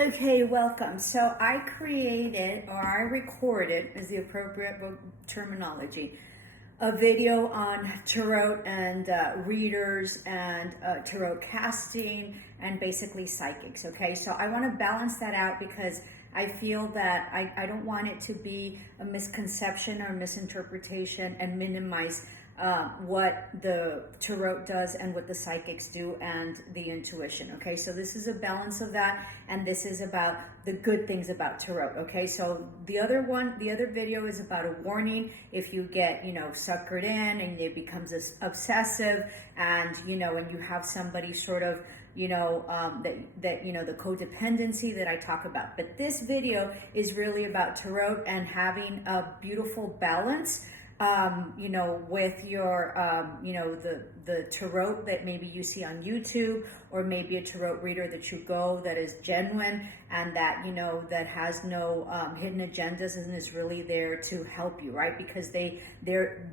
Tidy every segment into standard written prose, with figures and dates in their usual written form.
Okay, welcome. So I created, or I recorded, is the appropriate terminology, a video on tarot and readers and tarot casting and basically psychics. Okay, so I want to balance that out because I feel that I don't want it to be a misconception or misinterpretation and minimize what the tarot does and what the psychics do and the intuition. Okay, so this is a balance of that, and this is about the good things about tarot. Okay, so the other video is about a warning if you get, suckered in and it becomes obsessive, and and you have somebody sort of the codependency that I talk about. But this video is really about tarot and having a beautiful balance, with your, the tarot that maybe you see on YouTube, or maybe a tarot reader that you go that is genuine and that, that has no hidden agendas and is really there to help you, right? Because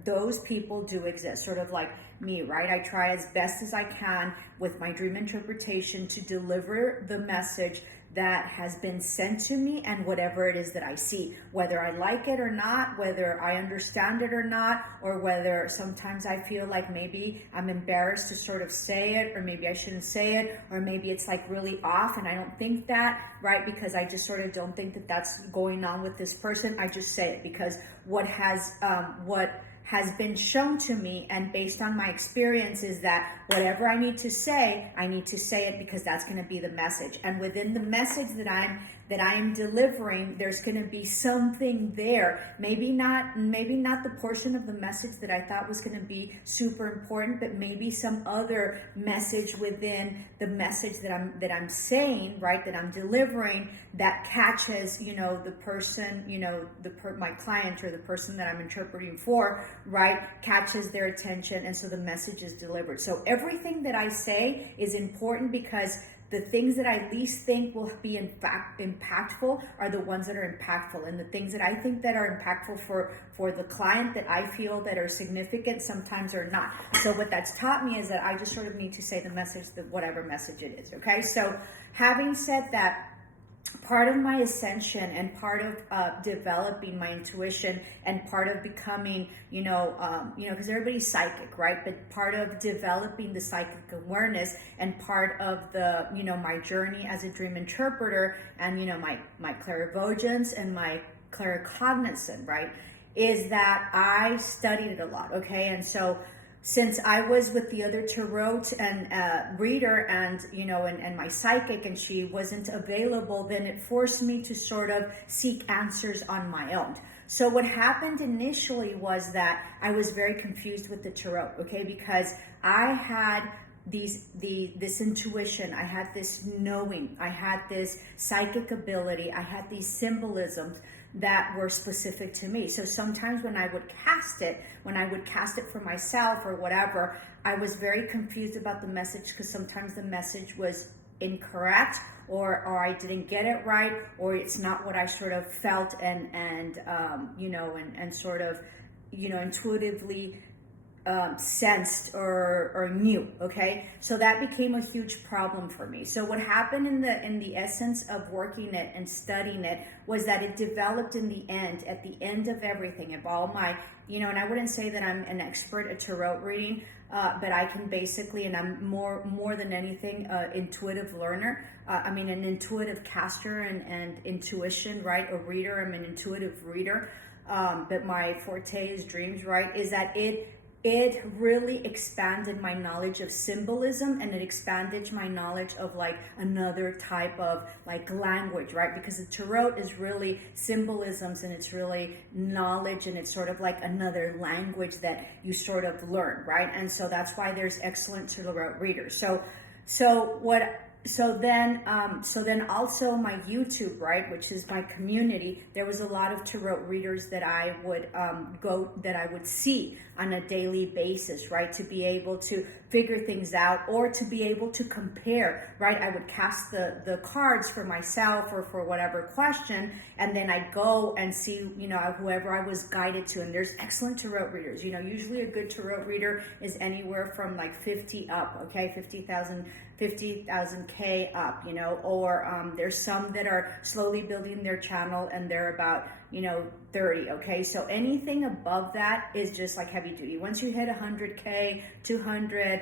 those people do exist, sort of like me, right? I try as best as I can with my dream interpretation to deliver the message that has been sent to me, and whatever it is that I see, whether I like it or not, whether I understand it or not, or whether sometimes I feel like maybe I'm embarrassed to sort of say it, or maybe I shouldn't say it, or maybe it's like really off and I don't think that, right? Because I just sort of don't think that that's going on with this person. I just say it because what has been shown to me and based on my experience is that whatever I need to say it because that's going to be the message. And within the message that I'm delivering, there's going to be something there. Maybe not the portion of the message that I thought was going to be super important, but maybe some other message within the message that I'm saying, right, that I'm delivering, that catches, the person, my client or the person that I'm interpreting for, right, catches their attention, and so the message is delivered. So everything that I say is important because the things that I least think will be in fact impactful are the ones that are impactful, and the things that I think that are impactful for the client that I feel that are significant sometimes are not. So what that's taught me is that I just sort of need to say the message, that whatever message it is. Okay, so having said that, part of my ascension and part of developing my intuition and part of becoming, because everybody's psychic, right? But part of developing the psychic awareness and part of the, my journey as a dream interpreter and, my clairvoyance and my claircognizance, right, is that I studied it a lot, okay? And so since I was with the other tarot and reader and, and my psychic, and she wasn't available, then it forced me to sort of seek answers on my own. So what happened initially was that I was very confused with the tarot, okay? Because I had this intuition, I had this knowing, I had this psychic ability, I had these symbolisms that were specific to me. So sometimes when I would cast it for myself or whatever, I was very confused about the message because sometimes the message was incorrect, or I didn't get it right, or it's not what I sort of felt and sort of, intuitively sensed or knew. Okay, so that became a huge problem for me. So what happened in the essence of working it and studying it was that it developed at the end of everything, of all my, and I wouldn't say that I'm an expert at tarot reading, but I can basically, and I'm more than anything, intuitive learner. An intuitive caster and intuition, right? A reader. I'm an intuitive reader. But my forte is dreams, right? Is that it really expanded my knowledge of symbolism, and it expanded my knowledge of like another type of like language, right? Because the tarot is really symbolisms, and it's really knowledge, and it's sort of like another language that you sort of learn, right? And so that's why there's excellent tarot readers. So then also my YouTube, right, which is my community, there was a lot of tarot readers that I would see on a daily basis, right, to be able to figure things out or to be able to compare, right? I would cast the cards for myself or for whatever question, and then I'd go and see, whoever I was guided to. And there's excellent tarot readers. Usually a good tarot reader is anywhere from like 50 up, okay, 50,000 50,000K up, you know, or there's some that are slowly building their channel and they're about, you know, 30. Okay, so anything above that is just like heavy duty. Once you hit 100K, 200,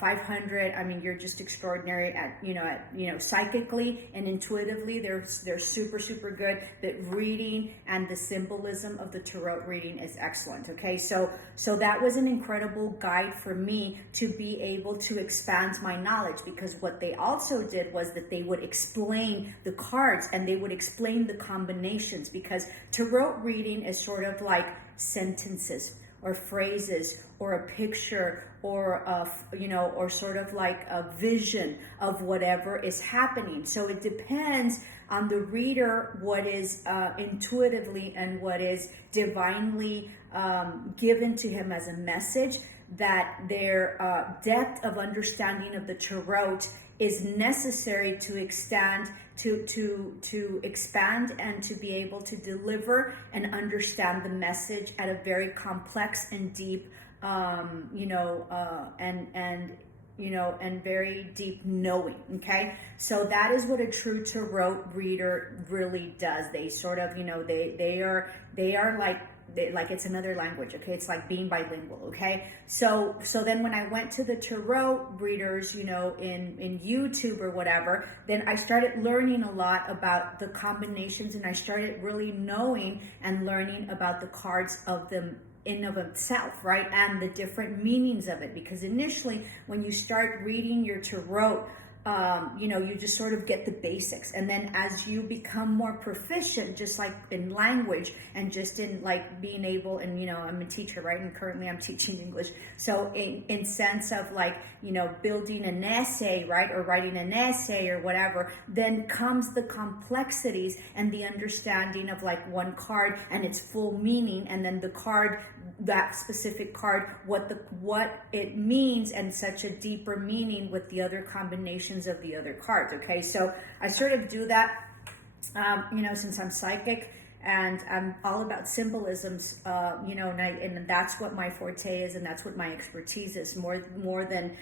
500, I mean, you're just extraordinary at, psychically and intuitively, they're super, super good. But reading and the symbolism of the tarot reading is excellent. Okay, so that was an incredible guide for me to be able to expand my knowledge, because what they also did was that they would explain the cards and they would explain the combinations, because tarot reading is sort of like sentences or phrases or a picture or or sort of like a vision of whatever is happening. So it depends on the reader what is intuitively and what is divinely given to him as a message, that their depth of understanding of the tarot is necessary to expand and to be able to deliver and understand the message at a very complex and deep and very deep knowing. Okay, so that is what a true tarot reader really does. They sort of, they are like it's another language. Okay, it's like being bilingual. Okay, so then when I went to the tarot readers, in YouTube or whatever, then I started learning a lot about the combinations, and I started really knowing and learning about the cards of them in of itself, right? And the different meanings of it. Because initially when you start reading your tarot, you just sort of get the basics. And then as you become more proficient, just like in language and just in like being able, and, I'm a teacher, right? And currently I'm teaching English. So in sense of like, building an essay, right? Or writing an essay or whatever, then comes the complexities and the understanding of like one card and its full meaning. And then the card, that specific card, what it means, and such a deeper meaning with the other combinations of the other cards. Okay, so I sort of do that, since I'm psychic and I'm all about symbolisms, and that's what my forte is, and that's what my expertise is, more than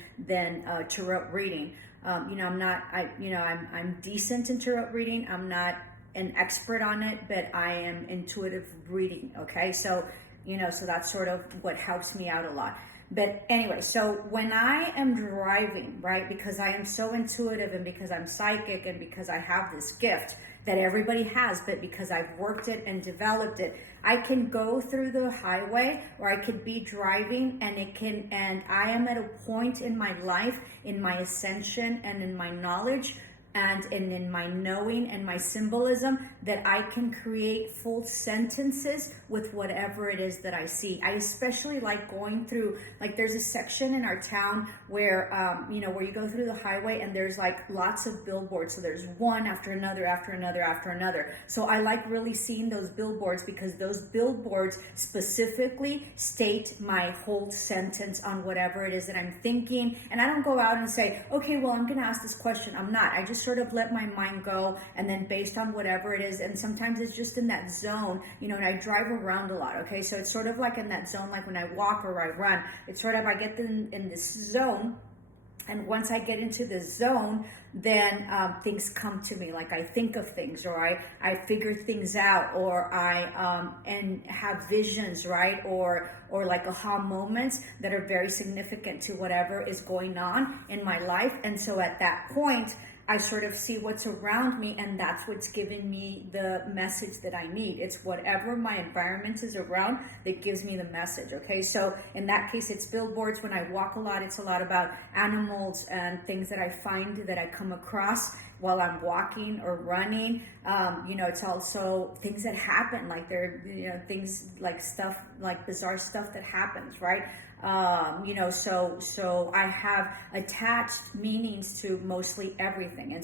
tarot reading. I'm decent in tarot reading. I'm not an expert on it, but I am intuitive reading. Okay, so that's sort of what helps me out a lot. But anyway, so when I am driving, right, because I am so intuitive and because I'm psychic and because I have this gift that everybody has, but because I've worked it and developed it, I can go through the highway, or I could be driving, and I am at a point in my life, in my ascension and in my knowledge and in my knowing and my symbolism, that I can create full sentences with whatever it is that I see. I especially like going through, like there's a section in our town where, where you go through the highway and there's like lots of billboards. So there's one after another, after another, after another. So I like really seeing those billboards, because those billboards specifically state my whole sentence on whatever it is that I'm thinking. And I don't go out and say, okay, well, I'm going to ask this question. I'm not. I just sort of let my mind go, and then based on whatever it is, and sometimes it's just in that zone, and I drive around a lot. Okay, so it's sort of like in that zone, like when I walk or I run, it's sort of, I get in this zone, and once I get into the zone, then things come to me. Like I think of things, or I figure things out, or I and have visions, right? Or like aha moments that are very significant to whatever is going on in my life. And so at that point, I sort of see what's around me, and that's what's giving me the message that I need. It's whatever my environment is around that gives me the message. Okay, so in that case, it's billboards. When I walk a lot, it's a lot about animals and things that I find, that I come across while I'm walking or running. It's also things that happen, like things like stuff, like bizarre stuff that happens, right? So I have attached meanings to mostly everything.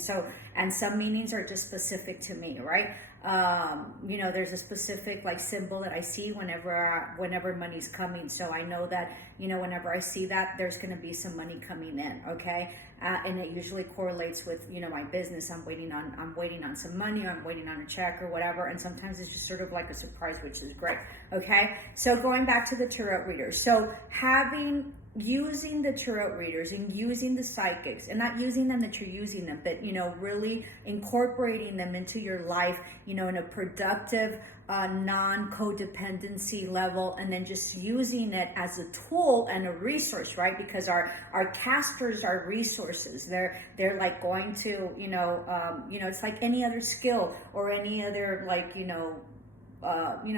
And some meanings are just specific to me, right? There's a specific like symbol that I see whenever money's coming. So I know that, whenever I see that, there's going to be some money coming in. Okay. And it usually correlates with, my business. I'm waiting on some money, or I'm waiting on a check or whatever. And sometimes it's just sort of like a surprise, which is great. Okay. So going back to the tarot reader. So having using the tarot readers and using the psychics, and not using them that you're using them, but really incorporating them into your life, in a productive, non-codependency level, and then just using it as a tool and a resource, right? Because our casters are resources. They're like going to, it's like any other skill or any other, like,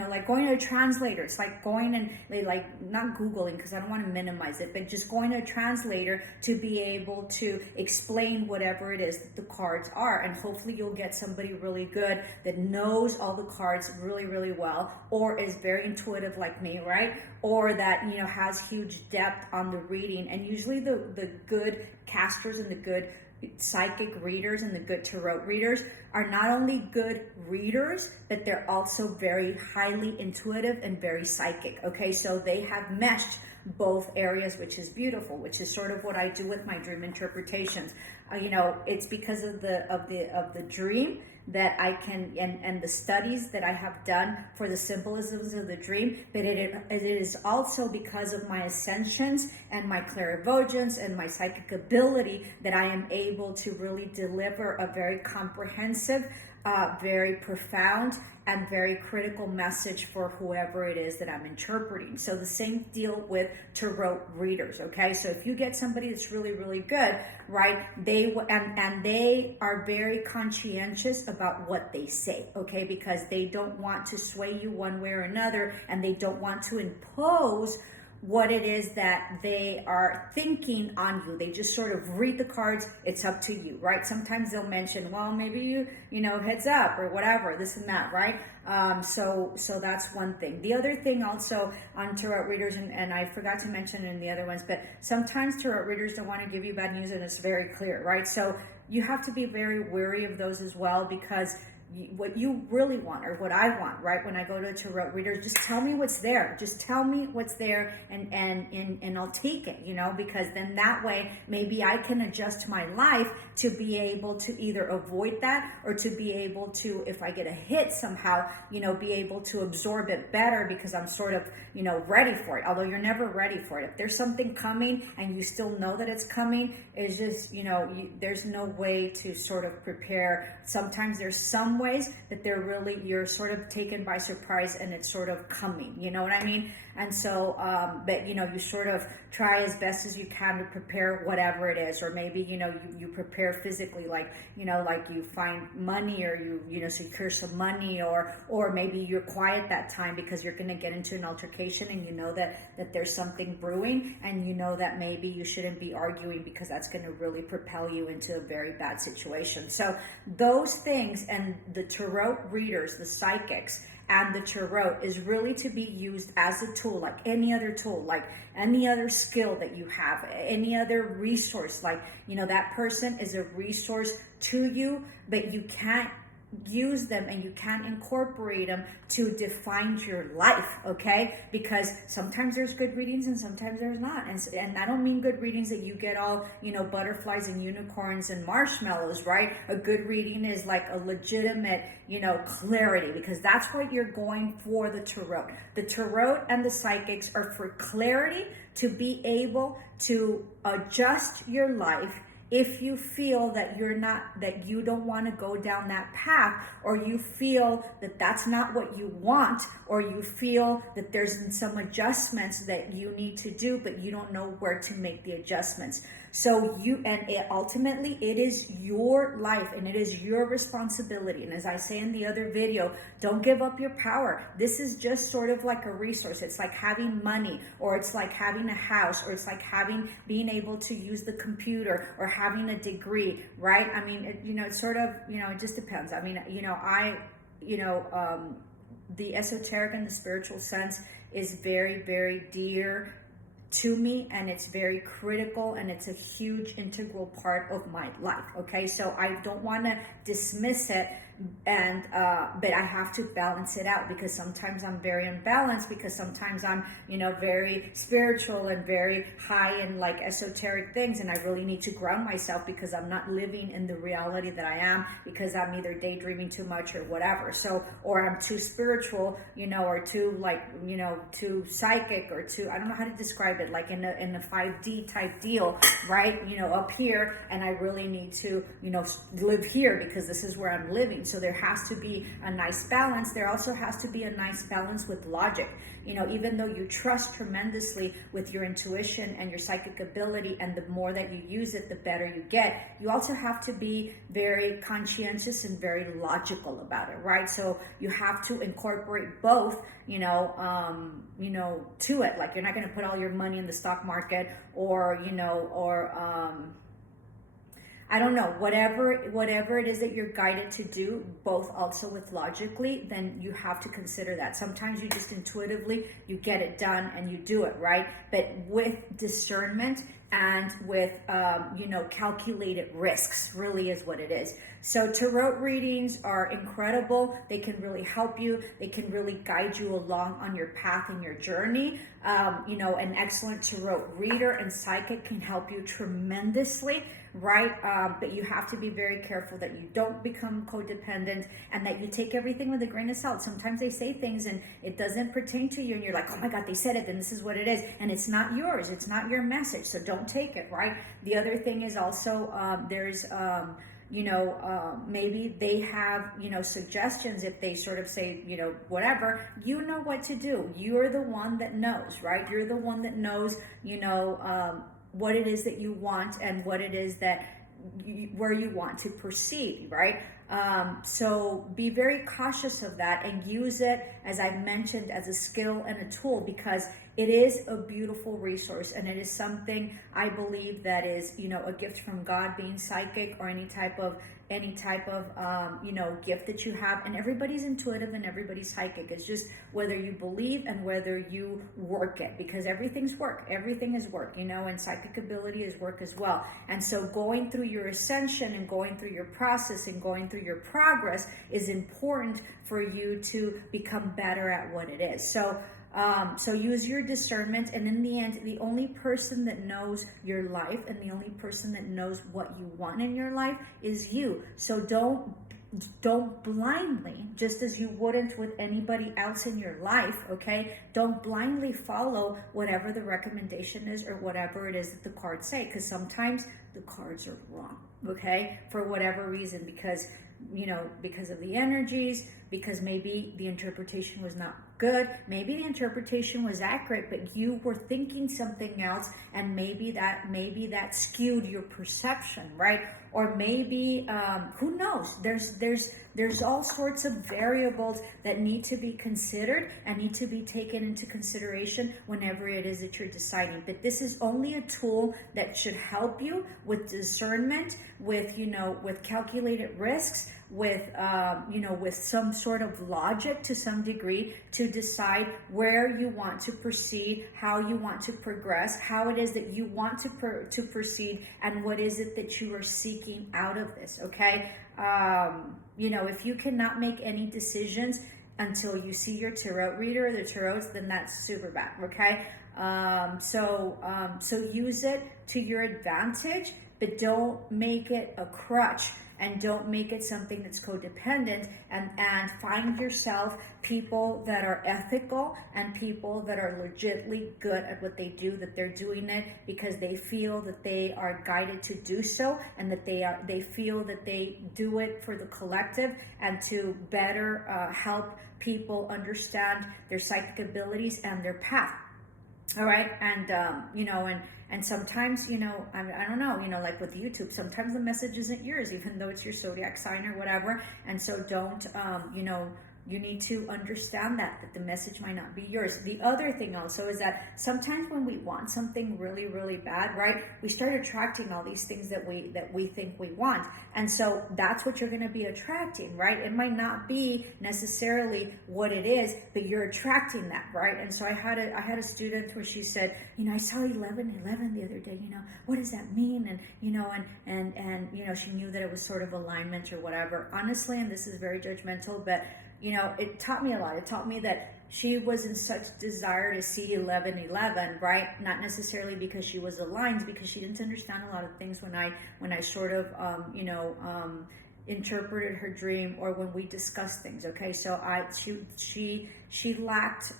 like going to a translator. It's like going and not Googling, because I don't want to minimize it, but just going to a translator to be able to explain whatever it is that the cards are. And hopefully you'll get somebody really good that knows all the cards really, really well, or is very intuitive like me, right? Or that, has huge depth on the reading. And usually the good casters and the good psychic readers and the good tarot readers are not only good readers, but they're also very highly intuitive and very psychic. Okay, so they have meshed both areas, which is beautiful, which is sort of what I do with my dream interpretations. It's because of the dream that I can, and the studies that I have done for the symbolisms of the dream, but it is also because of my ascensions and my clairvoyance and my psychic ability that I am able to really deliver a very comprehensive, very profound, and very critical message for whoever it is that I'm interpreting. So the same deal with tarot readers, okay? So if you get somebody that's really, really good, right, they are very conscientious about what they say, okay? Because they don't want to sway you one way or another, and they don't want to impose what it is that they are thinking on you. They just sort of read the cards. It's up to you, right? Sometimes they'll mention, well, maybe you heads up or whatever, this and that, right? So that's one thing. The other thing also on tarot readers, and I forgot to mention in the other ones, but sometimes tarot readers don't want to give you bad news, and it's very clear, right? So you have to be very wary of those as well, because what you really want, or what I want, right, when I go to a tarot reader, just tell me what's there. Just tell me what's there, and I'll take it, because then that way maybe I can adjust my life to be able to either avoid that, or to be able to, if I get a hit somehow, be able to absorb it better, because I'm sort of, ready for it. Although you're never ready for it. If there's something coming and you still know that it's coming, it's just, there's no way to sort of prepare. Sometimes there's some ways that you're sort of taken by surprise, and it's sort of coming, you know what I mean? And so, but you sort of try as best as you can to prepare whatever it is, or maybe, you prepare physically, like you find money, or you secure some money, or maybe you're quiet that time because you're going to get into an altercation, and that there's something brewing, and that maybe you shouldn't be arguing, because that's going to really propel you into a very bad situation. So those things, and the tarot readers, the psychics, and the tarot is really to be used as a tool, like any other tool, like any other skill that you have, any other resource. Like, that person is a resource to you, but you can't use them and you can't incorporate them to define your life, okay? Because sometimes there's good readings and sometimes there's not. And I don't mean good readings that you get all, butterflies and unicorns and marshmallows, right? A good reading is like a legitimate, clarity, because that's what you're going for. The tarot and the psychics are for clarity, to be able to adjust your life if you feel that you don't want to go down that path, or you feel that that's not what you want, or you feel that there's some adjustments that you need to do, but you don't know where to make the adjustments. So ultimately it is your life, and it is your responsibility. And as I say in the other video, don't give up your power. This is just sort of like a resource. It's like having money, or it's like having a house, or it's like being able to use the computer, or having a degree, right? I mean, it's sort of, it just depends. I mean, the esoteric and the spiritual sense is very, very dear to me, and it's very critical, and it's a huge integral part of my life, okay? So I don't want to dismiss it but I have to balance it out, because sometimes I'm very unbalanced, because sometimes I'm, very spiritual and very high in like esoteric things, and I really need to ground myself because I'm not living in the reality that I am, because I'm either daydreaming too much or whatever. So, or I'm too spiritual, or too like, too psychic, or too, I don't know how to describe it, like in a 5D type deal, right? Up here, and I really need to, live here because this is where I'm living. So there has to be a nice balance. There also has to be a nice balance with logic. Even though you trust tremendously with your intuition and your psychic ability, and the more that you use it, the better you get, you also have to be very conscientious and very logical about it, right? So you have to incorporate both, to it. Like, you're not going to put all your money in the stock market, or, I don't know, whatever it is that you're guided to do, both also with logically, then you have to consider that. Sometimes you just intuitively, you get it done and you do it, right? But with discernment and with, calculated risks, really is what it is. So tarot readings are incredible. They can really help you. They can really guide you along on your path and your journey. An excellent tarot reader and psychic can help you tremendously, right? But you have to be very careful that you don't become codependent, and that you take everything with a grain of salt. Sometimes they say things and it doesn't pertain to you, and you're like, oh my God, they said it, and this is what it is. And it's not yours. It's not your message. So don't take it, right? The other thing is also, maybe they have, suggestions. If they sort of say, whatever, you know what to do. You're the one that knows, right? You're the one that knows, what it is that you want, and what it is that where you want to proceed, right? So be very cautious of that, and use it, as I've mentioned, as a skill and a tool, because it is a beautiful resource, and it is something I believe that is, a gift from God, being psychic, or any type of gift that you have. And everybody's intuitive and everybody's psychic. It's just whether you believe and whether you work it, because everything's work. Everything is work, and psychic ability is work as well. And so going through your ascension and going through your process and going through your progress is important for you to become better at what it is. So use your discernment, and in the end, the only person that knows your life and the only person that knows what you want in your life is you. So don't blindly, just as you wouldn't with anybody else in your life, okay? Don't blindly follow whatever the recommendation is or whatever it is that the cards say, because sometimes the cards are wrong, okay? For whatever reason, because of the energies, because maybe the interpretation was not good, maybe the interpretation was accurate, but you were thinking something else, and maybe that skewed your perception, right? Or maybe who knows? There's all sorts of variables that need to be considered and need to be taken into consideration whenever it is that you're deciding. But this is only a tool that should help you with discernment, with calculated risks, with some sort of logic to some degree, to decide where you want to proceed, how you want to progress, how it is that you want to proceed, and what is it that you are seeking out of this, okay? If you cannot make any decisions until you see your tarot reader or the tarots, then that's super bad, okay? So use it to your advantage, but don't make it a crutch, and don't make it something that's codependent, and find yourself people that are ethical and people that are legitimately good at what they do, that they're doing it because they feel that they are guided to do so, and that they feel that they do it for the collective and to better help people understand their psychic abilities and their path. All right. And sometimes, I don't know, like with YouTube, sometimes the message isn't yours, even though it's your zodiac sign or whatever. And so don't You need to understand that the message might not be yours. The other thing also is that sometimes when we want something really, really bad, right, we start attracting all these things that we think we want. And so that's what you're going to be attracting, right? It might not be necessarily what it is, but you're attracting that, right? And so I had a student where she said, I saw 11:11 the other day, what does that mean? And and she knew that it was sort of alignment or whatever. Honestly, and this is very judgmental, but it taught me a lot. It taught me that she was in such desire to see 11:11, right? Not necessarily because she was aligned, because she didn't understand a lot of things when I sort of interpreted her dream, or when we discussed things. Okay, so she lacked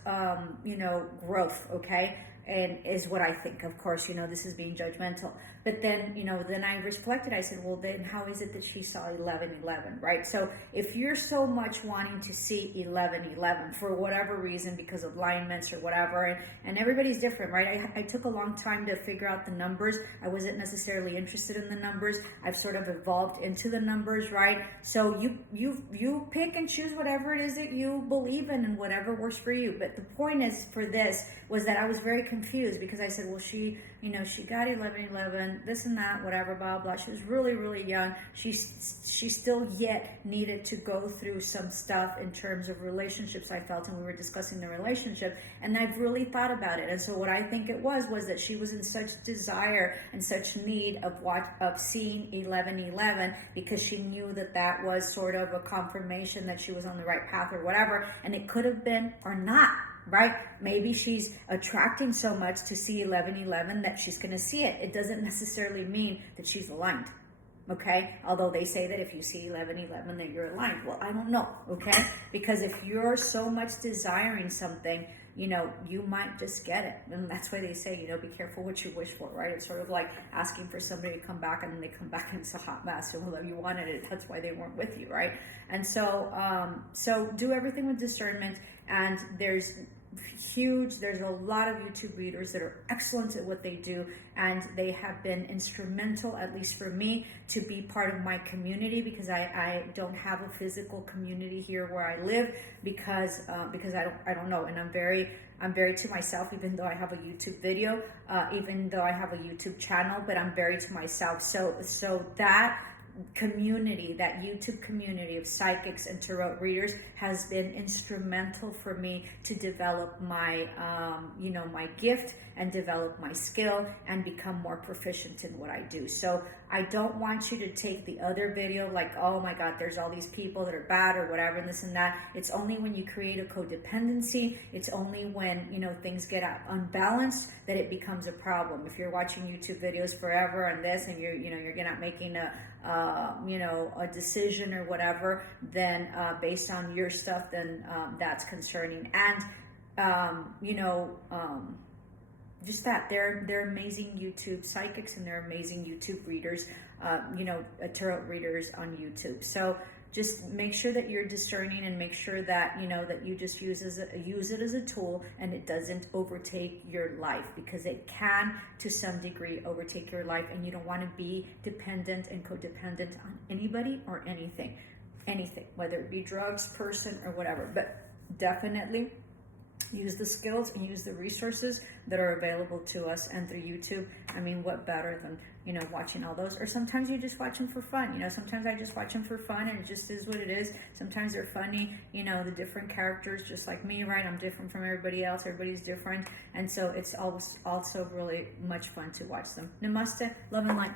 growth. Okay. And is what I think. Of course, this is being judgmental. But then, then I reflected. I said, well, then how is it that she saw 11:11, right? So if you're so much wanting to see 11:11 for whatever reason, because of alignments or whatever, and everybody's different, right? I took a long time to figure out the numbers. I wasn't necessarily interested in the numbers. I've sort of evolved into the numbers, right? So you pick and choose whatever it is that you believe in and whatever works for you. But the point is, for this, was that I was very confused, because I said, well, she got 11:11, this and that, whatever, blah, blah. She was really, really young. She still yet needed to go through some stuff in terms of relationships, I felt, and we were discussing the relationship, and I've really thought about it. And so what I think it was that she was in such desire and such need of seeing 11:11, because she knew that was sort of a confirmation that she was on the right path or whatever, and it could have been or not. Right? Maybe she's attracting so much to see 11:11 that she's going to see it. It doesn't necessarily mean that she's aligned. Okay? Although they say that if you see 11:11 that you're aligned. Well, I don't know. Okay? Because if you're so much desiring something, you might just get it. And that's why they say, be careful what you wish for, right? It's sort of like asking for somebody to come back, and then they come back and it's a hot mess. And well, you wanted it. That's why they weren't with you, right? And so do everything with discernment. And there's a lot of YouTube readers that are excellent at what they do, and they have been instrumental, at least for me, to be part of my community, because I don't have a physical community here where I live, because I don't know, and I'm very to myself, even though I have a YouTube video, even though I have a YouTube channel, but I'm very to myself. So that community, that YouTube community of psychics and tarot readers, has been instrumental for me to develop my my gift and develop my skill and become more proficient in what I do. So I don't want you to take the other video like, oh my God, there's all these people that are bad or whatever and this and that. It's only when you create a codependency, it's only when things get unbalanced that it becomes a problem. If you're watching YouTube videos forever and this, and you're not making a decision or whatever, then based on your stuff, then that's concerning. And just that they're amazing YouTube psychics, and they're amazing YouTube readers, tarot readers on YouTube. So just make sure that you're discerning, and make sure that that you just use it as a tool, and it doesn't overtake your life, because it can to some degree overtake your life, and you don't want to be dependent and codependent on anybody or anything, whether it be drugs, person, or whatever. But definitely use the skills and use the resources that are available to us, and through YouTube. I mean, what better than watching all those? Or sometimes you just watch them for fun. Sometimes I just watch them for fun, and it just is what it is. Sometimes they're funny, the different characters, just like me, right? I'm different from everybody else. Everybody's different, and so it's also really much fun to watch them. Namaste, love and light.